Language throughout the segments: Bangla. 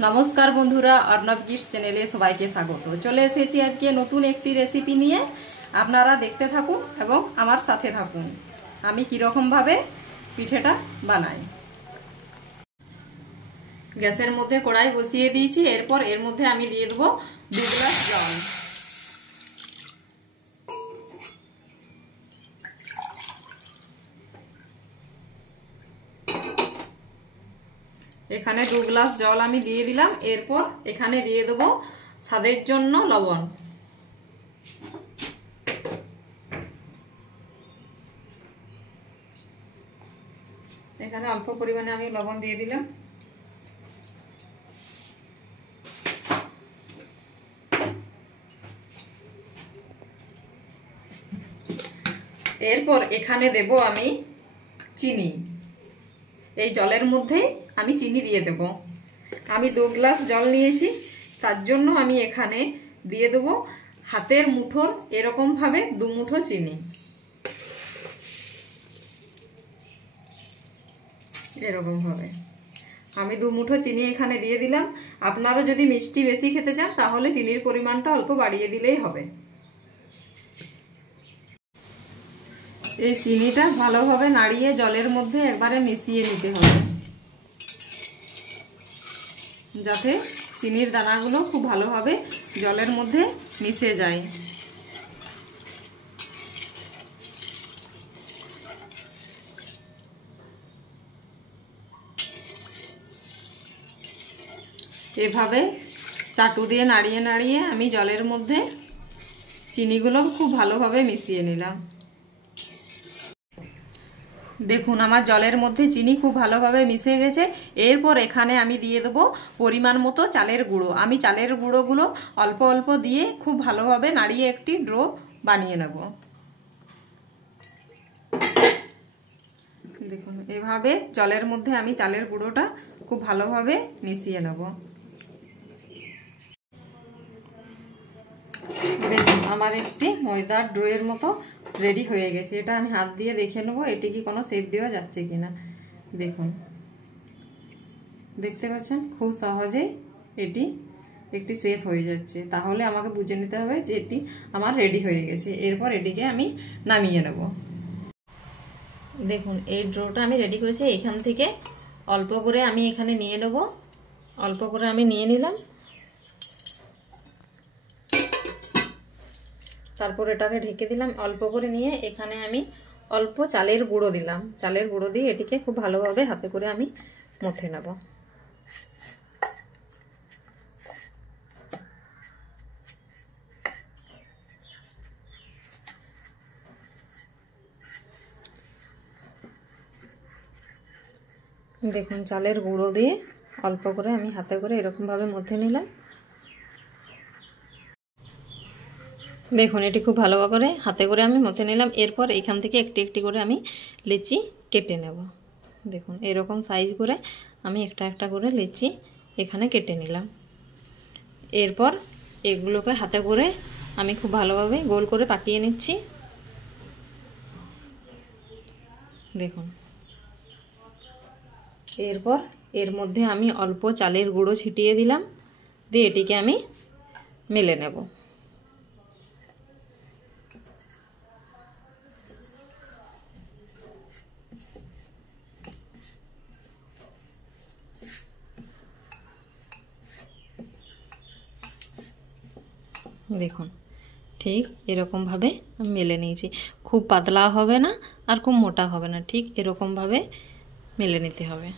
नमस्कार बंधुरा अर्णव किड्स चैनेले सबाइके स्वागत। चले एसेছি আজকে নতুন একটি রেসিপি নিয়ে। আপনারা দেখতে থাকুন এবং আমার সাথে থাকুন আমি কি রকম ভাবে পিঠেটা বানাই। গ্যাসের মধ্যে কড়াই বসিয়ে দিয়েছি। এরপর এর মধ্যে আমি দিয়ে দেব 2 গ্লাস জল। এখানে 2 গ্লাস জল আমি দিয়ে দিলাম। এরপর এখানে দিয়ে দেব স্বাদের জন্য লবণ। এখানে অল্প পরিমাণে আমি লবণ দিয়ে দিলাম। এরপর এখানে দেব আমি চিনি। এই জলের মধ্যে আমি চিনি দিয়ে দেব। আমি 2 গ্লাস জল নিয়েছি, তার জন্য আমি এখানে দিয়ে দেব হাতের মুঠোর এরকম ভাবে 2 মুঠো চিনি। এরকম ভাবে আমি 2 মুঠো চিনি এখানে দিয়ে দিলাম। আপনারা যদি মিষ্টি বেশি খেতে চান তাহলে চিনির পরিমাণটা অল্প বাড়িয়ে দিলেই হবে। এই চিনিটা ভালোভাবে নাড়িয়ে জলের মধ্যে একবারে মিশিয়ে নিতে হবে, যাতে চিনির দানাগুলো খুব ভালোভাবে জলের মধ্যে মিশে যায়। এভাবে চাটু দিয়ে নাড়িয়ে নাড়িয়ে আমি জলের মধ্যে চিনিগুলো খুব ভালোভাবে মিশিয়ে নিলাম। দেখুন আমার জলের মধ্যে চিনি খুব ভালোভাবে মিশে গেছে। এরপর এখানে আমি দিয়ে দেব পরিমাণ মতো চালের গুঁড়ো। আমি চালের গুঁড়োগুলো অল্প অল্প দিয়ে খুব ভালোভাবে নাড়িয়ে একটি ডো বানিয়ে নেব। দেখুন এভাবে জলের মধ্যে আমি চালের গুঁড়োটা খুব ভালোভাবে মিশিয়ে নেব। দেখুন আমার একটি ময়দার ডোয়ের মতো রেডি হয়ে গেছে। এটা আমি হাত দিয়ে দেখে নেব এটি কি কোনো শেপ দেওয়া যাচ্ছে কিনা। দেখুন দেখতে পাচ্ছেন খুব সহজেই এটি একটি শেপ হয়ে যাচ্ছে। তাহলে আমাকে বুঝে নিতে হবে যে এটি আমার রেডি হয়ে গেছে। এরপর এটিকে আমি নামিয়ে নেব। দেখুন এই ডোটা আমি রেডি করেছি। এখান থেকে অল্প করে আমি এখানে নিয়ে নেব। অল্প করে আমি নিয়ে নিলাম। তারপর এটাকে ঢেকে দিলাম। অল্প করে নিয়ে এখানে আমি অল্প চালের গুঁড়ো দিলাম। চালের গুঁড়ো দিয়ে এটিকে খুব ভালোভাবে হাতে করে আমি মথে নেব। দেখুন চালের গুঁড়ো দিয়ে অল্প করে আমি হাতে করে এরকম ভাবে মথে নিলাম। দেখুন এটি খুব ভালো করে হাতে করে আমি মথে নিলাম। এরপর এখান থেকে একটি একটি করে আমি লিচি কেটে নেব। দেখুন এরকম সাইজ করে আমি একটা একটা করে লিচি এখানে কেটে নিলাম। এরপর এগুলোকে হাতে করে আমি খুব ভালোভাবে গোল করে পাকিয়ে নিচ্ছি। দেখুন এরপর এর মধ্যে আমি অল্প চালের গুঁড়ো ছিটিয়ে দিলাম, দিয়ে এটিকে আমি মেলে নেব। দেখুন ঠিক এরকম ভাবে আমি মেলে নিয়েছি। খুব পাতলা হবে না আর খুব মোটা হবে না, ঠিক এরকম ভাবে মেলে নিতে হবে।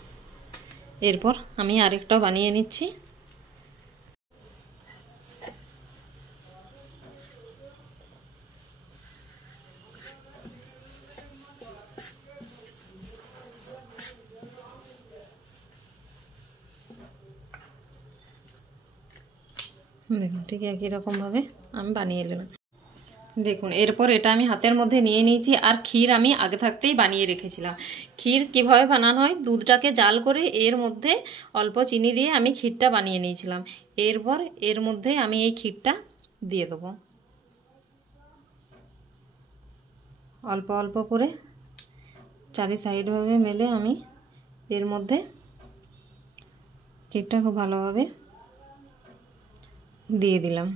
এরপর আমি আরেকটা বানিয়ে নিচ্ছি। দেখুন ঠিক একই রকম ভাবে আমি বানিয়ে নিলাম। দেখুন এরপর এটা আমি হাতের মধ্যে নিয়ে নিয়েছি। আর ক্ষীর আমি আগে থাকতেই বানিয়ে রেখেছিলাম। ক্ষীর কিভাবে বানানো হয়, দুধটাকে জাল করে এর মধ্যে অল্প চিনি দিয়ে আমি ক্ষীরটা বানিয়ে নিয়েছিলাম। এরপর এর মধ্যে আমি এই ক্ষীরটা দিয়ে দেবো অল্প অল্প করে চারি সাইড ভাবে মেলে আমি এর মধ্যে ক্ষীরটা খুব ভালোভাবে দিয়ে দিলাম।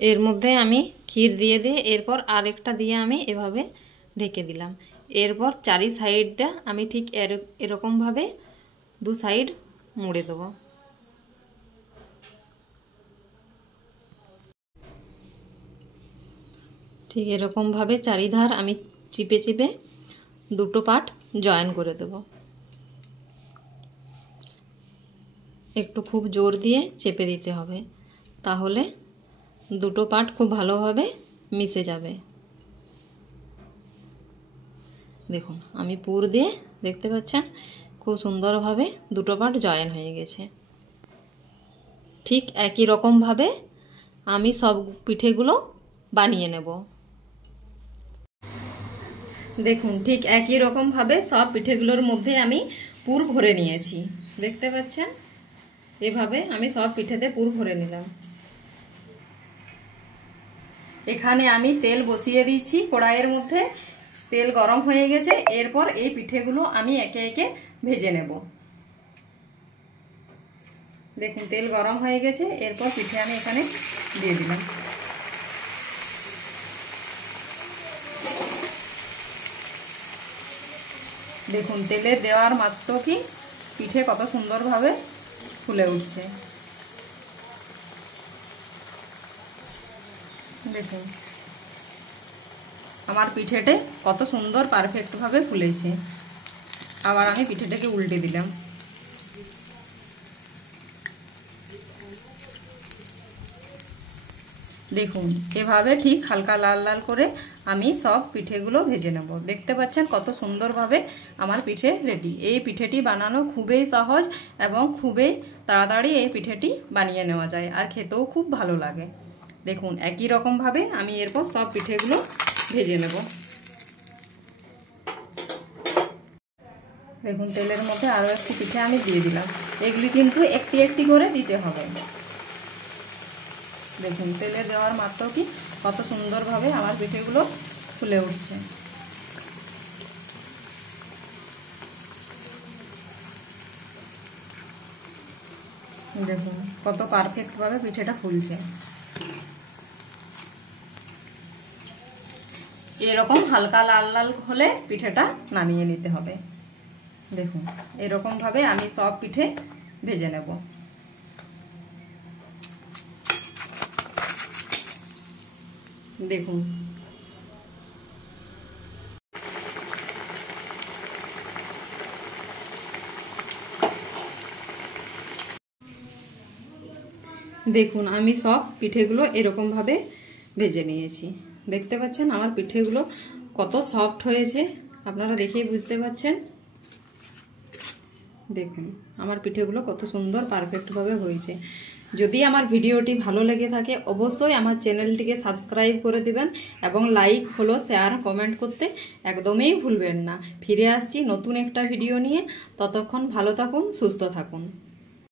এর মধ্যে আমি ক্ষীর দিয়ে এরপর আরেকটা দিয়ে আমি এভাবে ঢেকে দিলাম। এরপর চারি সাইডটা আমি ঠিক এরকমভাবে দু সাইড মুড়ে দেবো। ঠিক এরকমভাবে চারিধার আমি চিপে চিপে দুটো পার্ট জয়েন করে দেব। একটু খুব জোর দিয়ে চেপে দিতে হবে, তাহলে দুটো পার্ট খুব ভালোভাবে মিশে যাবে। দেখুন আমি পুর দিয়ে দেখতে পাচ্ছেন খুব সুন্দরভাবে দুটো পার্ট জয়েন হয়ে গেছে। ঠিক একই রকমভাবে আমি সব পিঠেগুলো বানিয়ে নেব। দেখুন ঠিক একই রকমভাবে সব পিঠেগুলোর মধ্যে আমি পুর ভরে নিয়েছি। দেখতে পাচ্ছেন এভাবে আমি সব পিঠেতে পুর ভরে নিলাম। এখানে আমি তেল বসিয়ে দিয়েছি কড়াইয়ের মধ্যে, তেল গরম হয়ে গেছে। এরপর এই পিঠেগুলো আমি একে একে ভেজে নেব। দেখুন তেল গরম হয়ে গেছে, এরপর পিঠে আমি এখানে দিয়ে দিলাম। দেখুন তেলে দেওয়ার মাত্র কি পিঠে কত সুন্দরভাবে ফুলে উঠছে। দেখুন আমার পিঠেতে কত সুন্দর পারফেক্টভাবে ফুলেছে। আবার আমি পিঠেটাকে উল্টে দিলাম। দেখুন এভাবে ঠিক হালকা লাল লাল করে আমি সব পিঠেগুলো ভেজে নেব। দেখতে পাচ্ছেন কত সুন্দরভাবে আমার পিঠে রেডি। এই পিঠেটি বানানো খুবই সহজ এবং খুবই তাড়াতাড়ি এই পিঠেটি বানিয়ে নেওয়া যায়, আর খেতেও খুব ভালো লাগে। দেখুন একই রকমভাবে আমি এরপর সব পিঠেগুলো ভেজে নেব। দেখুন তেলের মধ্যে আরও একটি পিঠে আমি দিয়ে দিলাম। এগুলি কিন্তু একটি একটি করে দিতে হবে। দেখুন তেলে দেওয়ার মাত্র কি কত সুন্দরভাবে আমার পিঠেগুলো ফুলে উঠছে। দেখুন কত পারফেক্টভাবে পিঠেটা ফুলছে। এরকম হালকা লাল লাল হলে পিঠেটা নামিয়ে নিতে হবে। দেখুন এরকমভাবে আমি সব পিঠে ভেজে নেব। দেখুন দেখুন আমি সব পিঠেগুলো এরকমভাবে ভেজে নিয়েছি। দেখতে পাচ্ছেন আমার পিঠেগুলো কত সফট হয়েছে, আপনারা দেখেই বুঝতে পাচ্ছেন। দেখুন আমার পিঠেগুলো কত সুন্দর পারফেক্টভাবে হয়েছে। যদি আমার ভিডিওটি ভালো লেগে থাকে অবশ্যই আমার চ্যানেলটিকে সাবস্ক্রাইব করে দিবেন এবং লাইক ফলো শেয়ার কমেন্ট করতে একদমই ভুলবেন না। ফিরে আসছি নতুন একটা ভিডিও নিয়ে, ততক্ষণ ভালো থাকুন, সুস্থ থাকুন।